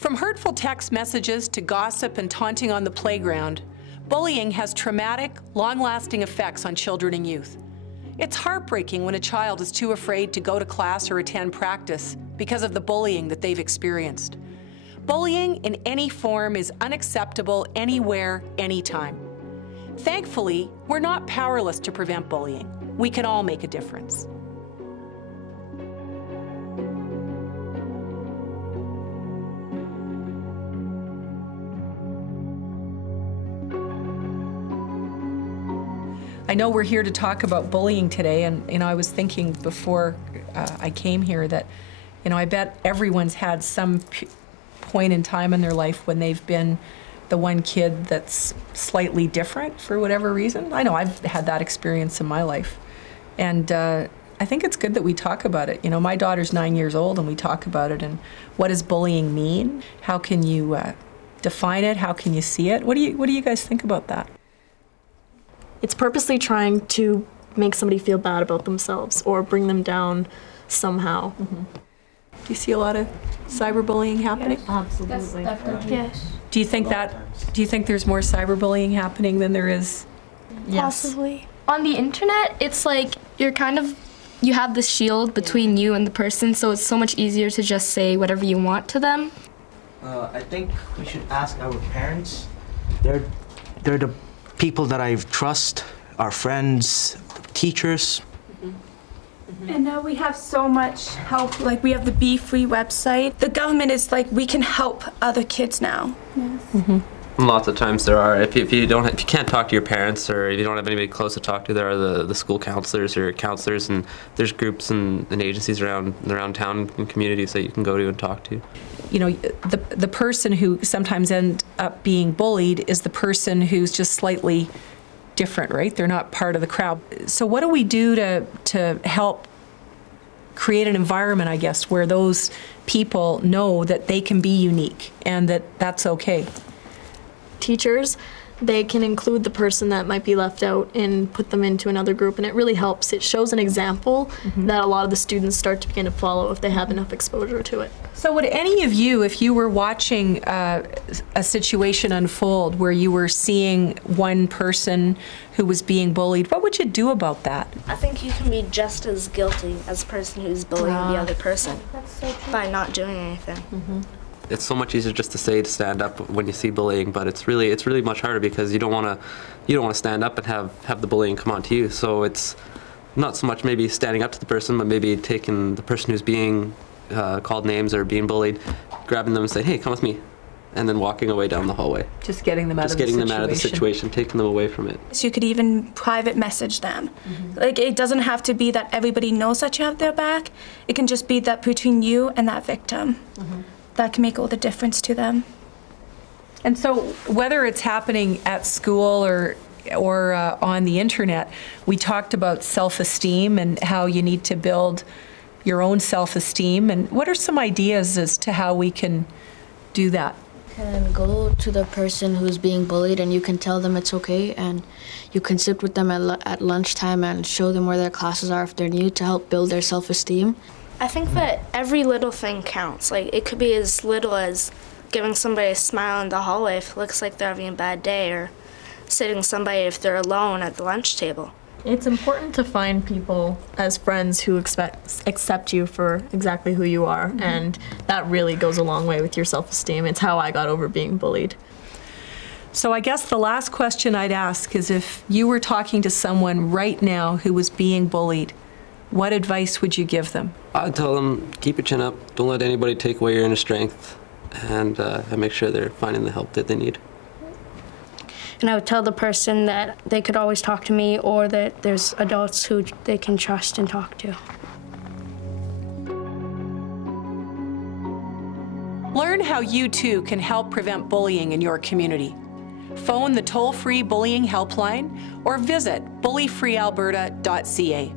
From hurtful text messages to gossip and taunting on the playground, bullying has traumatic, long-lasting effects on children and youth. It's heartbreaking when a child is too afraid to go to class or attend practice because of the bullying that they've experienced. Bullying in any form is unacceptable anywhere, anytime. Thankfully, we're not powerless to prevent bullying. We can all make a difference. I know we're here to talk about bullying today, and I was thinking before I came here that, I bet everyone's had some point in time in their life when they've been the one kid that's slightly different for whatever reason. I know I've had that experience in my life, and I think it's good that we talk about it. My daughter's 9 years old, and we talk about it, and what does bullying mean? How can you define it? How can you see it? What do you guys think about that? It's purposely trying to make somebody feel bad about themselves or bring them down somehow. Mm-hmm. Do you see a lot of cyberbullying happening? Yes. Absolutely. Yes. Do you think there's more cyberbullying happening than there is? Possibly. On the internet, it's like you have this shield between you and the person, so it's so much easier to just say whatever you want to them. I think we should ask our parents. They're the people that I trust, our friends, teachers. And now we have so much help, like we have the b-free website. The government is like, we can help other kids now. Yes. Mm-hmm. Lots of times there are, if you can't talk to your parents, or if you don't have anybody close to talk to, there are the school counselors or counselors, and there's groups and agencies around town and communities that you can go to and talk to. The person who sometimes ends up being bullied is the person who's just slightly different, right? They're not part of the crowd. So what do we do to help create an environment, I guess, where those people know that they can be unique and that that's okay? Teachers, they can include the person that might be left out and put them into another group, and it really helps. It shows an example that a lot of the students start to begin to follow if they have enough exposure to it. So would any of you, if you were watching a situation unfold where you were seeing one person who was being bullied, what would you do about that? I think you can be just as guilty as the person who's bullying the other person. That's so true. By not doing anything. Mm-hmm. It's so much easier just to stand up when you see bullying, but it's really much harder because you don't want to stand up and have the bullying come on to you. So it's not so much maybe standing up to the person, but maybe taking the person who's being called names or being bullied, grabbing them and saying, "Hey, come with me," and then walking away down the hallway. Just getting them out of the situation. Just getting them out of the situation, taking them away from it. So you could even private message them. Like, it doesn't have to be that everybody knows that you have their back. It can just be that between you and that victim. That can make all the difference to them. And so whether it's happening at school or on the internet, we talked about self-esteem and how you need to build your own self-esteem. And what are some ideas as to how we can do that? You can go to the person who's being bullied and you can tell them it's okay, and you can sit with them at lunchtime and show them where their classes are if they're new, to help build their self-esteem. I think that every little thing counts. Like, it could be as little as giving somebody a smile in the hallway if it looks like they're having a bad day, or sitting somebody if they're alone at the lunch table. It's important to find people as friends who accept you for exactly who you are, and that really goes a long way with your self-esteem. It's how I got over being bullied. So I guess the last question I'd ask is, if you were talking to someone right now who was being bullied, what advice would you give them? I'd tell them, keep your chin up, don't let anybody take away your inner strength, and make sure they're finding the help that they need. And I would tell the person that they could always talk to me, or that there's adults who they can trust and talk to. Learn how you too can help prevent bullying in your community. Phone the toll-free Bullying Helpline or visit bullyfreealberta.ca.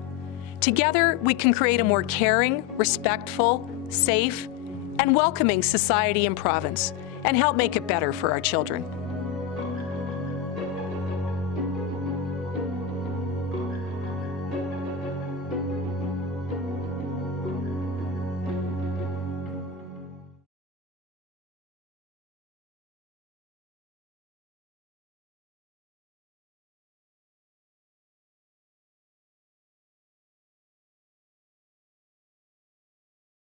Together, we can create a more caring, respectful, safe, and welcoming society and province, and help make it better for our children.